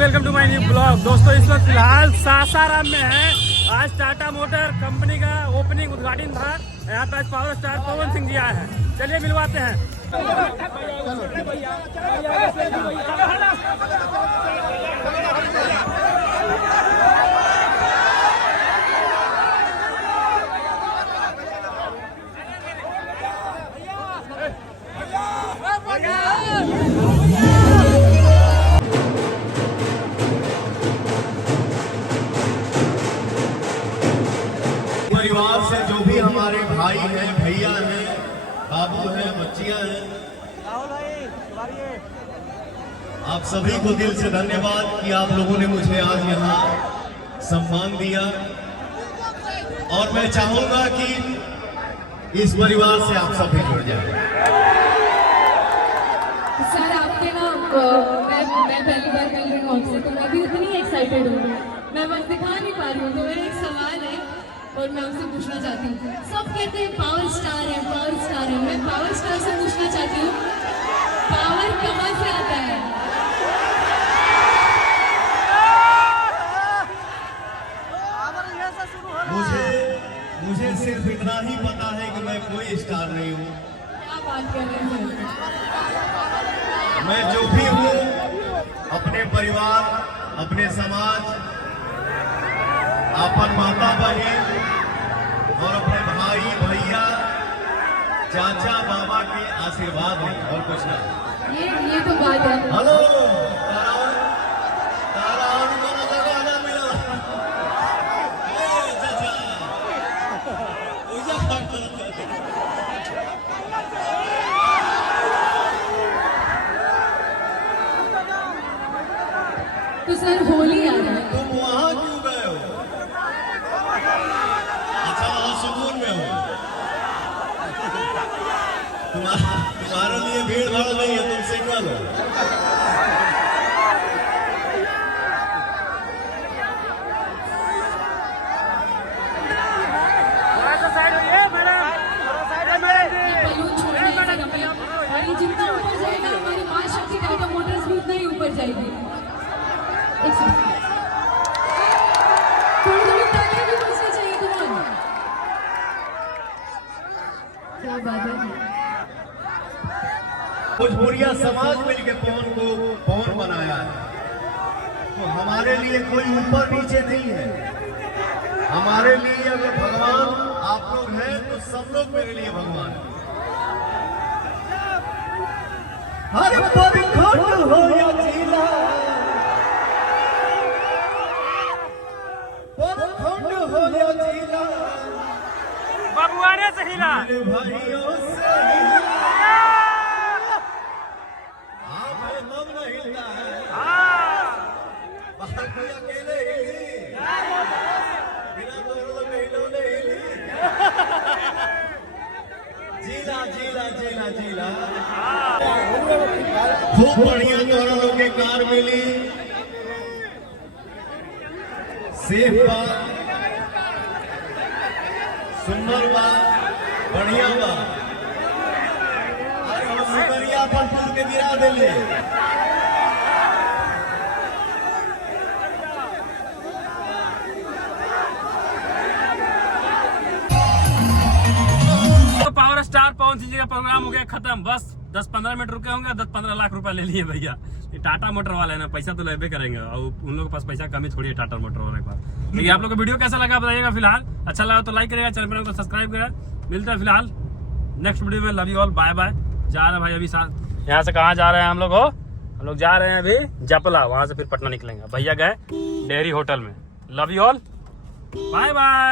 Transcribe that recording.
Welcome to my new blog. दोस्तों इस वक्त फिलहाल सासाराम में है। आज टाटा मोटर कंपनी का ओपनिंग उद्घाटन था। यहाँ पर पावर स्टार पवन सिंह जी आए हैं। चलिए मिलवाते हैं। परिवार से जो भी हमारे भाई हैं, भैया हैं, बाबू हैं, बच्चियां हैं, आप सभी को दिल से धन्यवाद कि आप लोगों ने मुझे आज यहाँ सम्मान दिया। और मैं चाहूंगा कि इस परिवार से आप सभी जुड़ जाएं। सर आपके ना मैं पहली बार मिल रही हूँ आपसे, तो मैं भी इतनी एक्साइटेड हूँ। मैं बस दिखा नहीं पा रही हूँ। तो मेरा एक सवाल है और मैं आपसे पूछना चाहती हूँ। सब कहते हैं पावर स्टार है, पावर स्टार है। मैं पावर स्टार से पूछना चाहती हूँ, पावर कहाँ से आता है? मुझे सिर्फ इतना ही पता है कि मैं कोई स्टार नहीं हूँ। क्या बात कर रहे हैं? मैं जो भी हूँ अपने परिवार, अपने समाज, अपन माता बहन और अपने भाई भैया, चाचा बाबा के आशीर्वाद है और कुछ नहीं। ये तो बात है। हेलो तो सर होली आ रहा है। तुम वहां क्यों गए हो? अच्छा वहां सुकून में हो। तुम्हारे लिए भीड़ भाड़ नहीं है, तुम सिंगल हो। बलून छोड़ने से कभी और ये जितना ऊपर जाएगा हमारी माँ शक्ति टाटा मोटर्स भी उतना ही ऊपर जाएगी। थोड़ी तालियां भी बजनी चाहिए तुम्हारी। क्या बात है। भोजपुरिया समाज मिलकर पवन को पवन बनाया है। तो हमारे लिए कोई ऊपर नीचे नहीं है। हमारे लिए अगर भगवान आप लोग हैं तो सब लोग मेरे लिए भगवान हैं। हर पल खंड हो या जिला, पल खंड हो या जिला, बबुआने से हिला, भाइयों से हिला। आप तब न हिलता है, बाकी अकेले हिली, बिना दोनों के हिलोने हिली। जिला जिला जिला जिला, खूब बढ़िया दोनों के कार मिली। सेफ बा, सुंदर बा, बढ़िया बा। अरे हम सुंदरिया पर फूल के गिरा देले। तो पावर स्टार पवन सिंह जी का प्रोग्राम हो गया खत्म। बस 10-15 मिनट रुके होंगे, 10-15 लाख रुपए ले लिए भैया। ये टाटा मोटर वाले ना पैसा तो लेबे करेंगे और उन लोगों के पास पैसा कमी थोड़ी है टाटा मोटर वाले के पास। लेकिन आप लोग को वीडियो कैसा लगा बताइएगा। फिलहाल अच्छा लगा तो लाइक करेगा, चैनल को सब्सक्राइब करेगा। मिलता है फिलहाल नेक्स्ट वीडियो में। Love you all, bye bye. जा रहे हैं भाई अभी साथ। यहाँ से कहाँ जा रहे हैं हम लोग? हम लोग जा रहे हैं अभी जपला, वहां से फिर पटना निकलेंगे। भैया गए डेयरी होटल में। Love you all, bye bye.